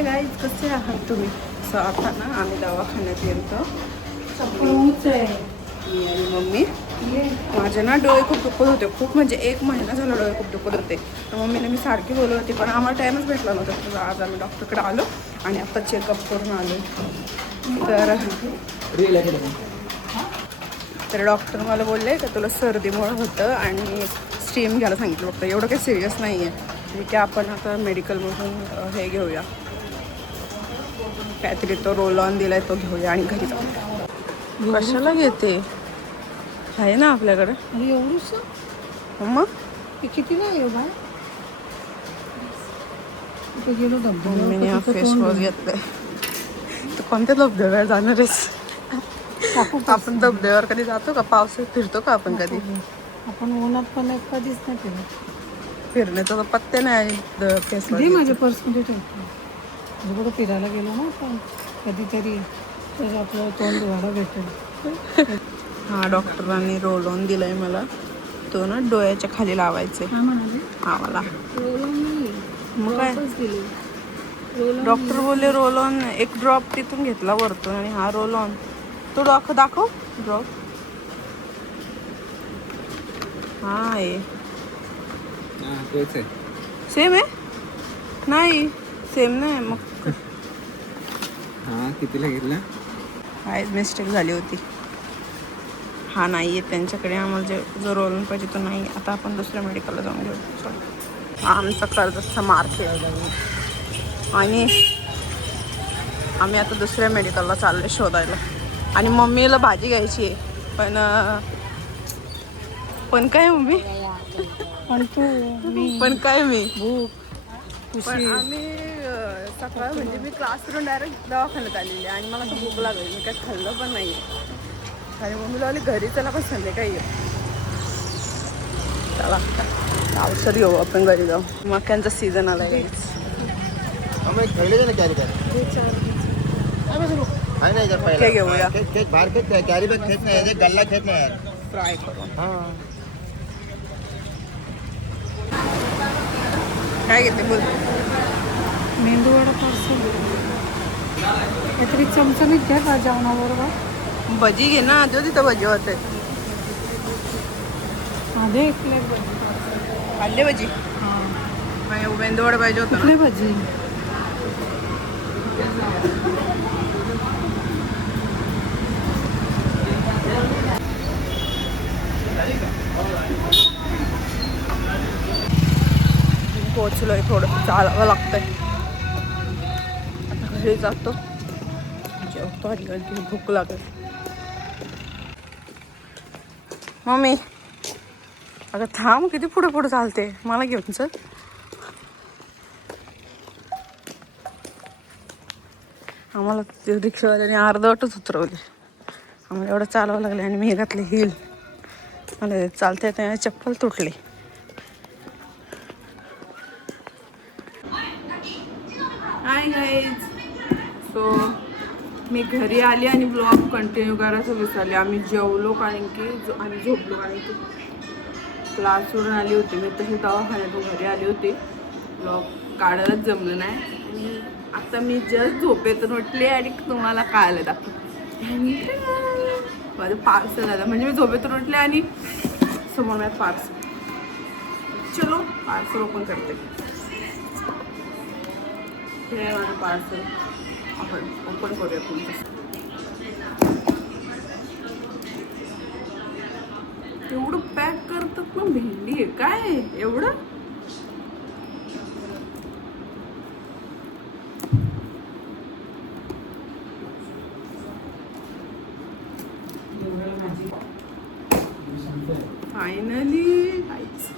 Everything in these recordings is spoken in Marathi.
हाय गाईज, कसे आहात तुम्ही? सो आता ना आम्ही दवाखान्यात गेलो. मी आणि मम्मी. माझे ना डोळे खूप दुखत होते, खूप म्हणजे 1 महिना झाला डोळे खूप दुखत होते. तर मम्मीने मी सारखी बोलत होती, पण आम्हाला टाईमच भेटला नव्हता. तर आज आम्ही डॉक्टरकडे आलो आणि आता चेकअप करून आलो. तर डॉक्टर मला बोलले का तुला सर्दीमुळे होतं आणि स्टीम घ्यायला सांगितलं. फक्त एवढं काही सिरियस नाही आहे. ठीक आहे, आपण आता मेडिकलमधून हे घेऊया, काहीतरी तो रोल ऑन दिलाय तो घेऊया आणि घरी जाऊ. कशाला घेते? आहे ना आपल्याकडे. एवढंच मग किती नाही बा. गेलो मम्मीने हा फेस वॉश घेतलाय. तर कोणत्या धबधब्यावर जाणार आहेस? आपण धबधब्यावर कधी जातो का? पावसात फिरतो का आपण कधी? आपण उन्हात पण कधीच नाही फिरत. फिरण्याचा तर पत्ते नाही. फेस वॉश माझ्या पर्समध्ये ठेवतो. कुठं फिरायला गेलो ना आपण कधीतरी, तर आपलं तोंड धुवायला भेटेल. हा, डॉक्टरांनी रोल ऑन दिलाय मला. तो ना डोळ्याच्या खाली लावायचे. आम्हाला मग काय डॉक्टर बोलले रोल ऑन, एक ड्रॉप तिथून घेतला वरतून आणि हा रोल ऑन. तो दाखव ड्रॉप. हा आहे सेम आहे? नाही सेम नाही. मग कितीला घेतला? काय मिस्टेक झाली होती. हा नाही आहे त्यांच्याकडे. आम्हाला जो रोल ऑन पाहिजे तो नाही. आता आपण दुसऱ्या मेडिकलला जाऊन घेऊ. हा आमचा कर्जतचा मार्केट आणि आम्ही आता दुसऱ्या मेडिकलला चाललोय शोधायला. आणि मम्मीला भाजी घ्यायची आहे, पण काय मम्मी? पण काय मी पण आम्ही सकाळ म्हणजे मी क्लासवरून डायरेक्ट दवाखान्यात आलेली आणि मला तर भूक लागली. मी काय खाल्लं पण नाही आणि मम्मीला आली घरी चला पण संध्याकाळी येऊ. चला औषध घेऊ आपण, घरी जाऊ. मक्यांचा सीझन आला आहे. काय घेऊया? फ्राय करून काय घेते बोल? मेंदू वडा पार्सल काहीतरी चमचमीत घ्या का जेवणाबरोबर. भजी घे ना, जो तिथं भजी होते. माझे एक प्लेट भजी. खाल्ले भजी? हां, मेंदूवडा पाहिजे होतं कुठली भजी? पोचलोय, थोडं चालावं लागतंय. आता घरी जातो, जेवतो आणि भूक लागेल. मम्मी अगं थांब, किती पुढे चालते, मला घेऊन चल. आम्हाला रिक्षावाल्याने अर्धवटच उतरवले. आम्हाला एवढं चालावं लागलं आणि मी घातले हिल. मला चालते त्या चप्पल तुटली. हाय गाईज, सो मी घरी आले आणि ब्लॉग कंटिन्यू करायचं विसरले. आम्ही जेवलो कारण की आम्ही झोपलो कारण की क्लासवरून आली होती. मी तशी दवाखान्यातून घरी आली होती. ब्लॉग काढायलाच जमलं नाही. आणि आता मी जस्ट झोपेतून उठले आणि तुम्हाला कळालं दाखव माझं पार्सल आलं. म्हणजे मी झोपेतून उठले आणि समोर माझं पार्सल. चलो पार्सल ओपन करते. हे आहे माझं पार्सल, आपण ओपन करूया तुमचं. एवढं पॅक करतात ना, भेंडी आहे काय एवढं? फायनली काहीच.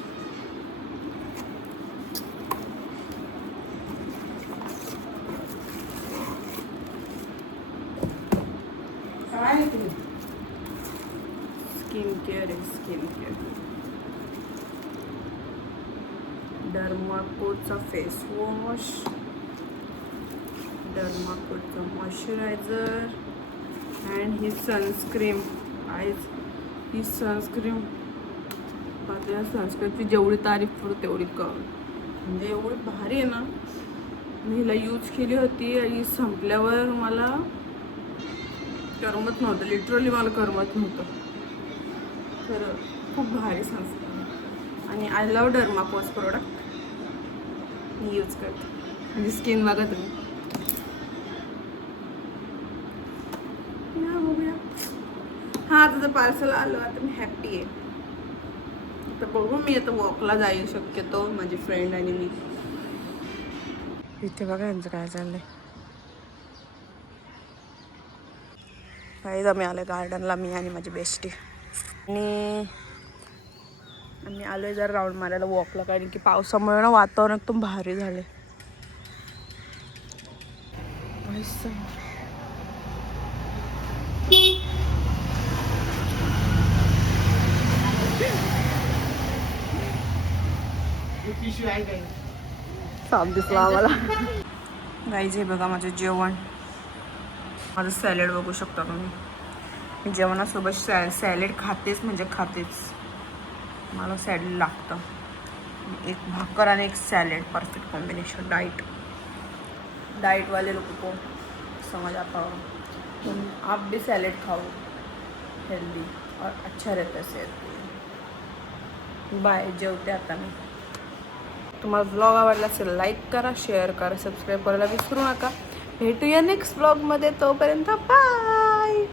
स्किन केअर आहे, स्किन केअर. डर्माकोचा फेस वॉश, डर्माकोचा मॉइश्चरायझर अँड ही सनस्क्रीम. ही सनस्क्रीम सनस्क्रीमची जेवढी तारीफ करू तेवढी कमी. म्हणजे एवढी भारी आहे ना, मी हिला यूज केली होती आणि संपल्यावर मला करमत नव्हतं, लिटरली मला करमत नव्हतं. तर खूप भारी सनस्क्रीन आणि आय लव्ह डर्माकोस प्रोडक्ट मी यूज करते. म्हणजे स्किन बघा तुम्ही. या बघूया. हां तुझं पार्सल आलं, आता मी हॅप्पी आहे. आता बघू मी आता वॉकला जाईल शक्यतो, माझी फ्रेंड आणि मी. इथे बघा यांचं काय चाललंय. काहीच आम्ही आलोय गार्डनला, मी आणि माझी बेस्टी. आणि आम्ही आलोय जरा राऊंड मारायला वॉकला, कारण की पावसामुळे ना वातावरण एकदम भारी झालंय. साप दिसला आम्हाला. गाईज हे बघा माझं जेवण, माझं सॅलेड बघू शकता तुम्ही. मी जेवणासोबत सॅलेड खातेच, म्हणजे खातेच. मला सॅलेड लागतं. एक भाकर आणि एक सॅलेड, परफेक्ट कॉम्बिनेशन. डाइट वाले लोगों को समझ आता होगा. आप भी सैलेड खाओ, हेल्दी और अच्छा रहता है सेहत के लिए. बाय, जेवते आता मी. तुम्हाला ब्लॉग आवडला असेल लाईक करा, शेअर करा, सबस्क्राईब करायला विसरू नका. भेटूया नेक्स्ट ब्लॉगमध्ये. तोपर्यंत बाय.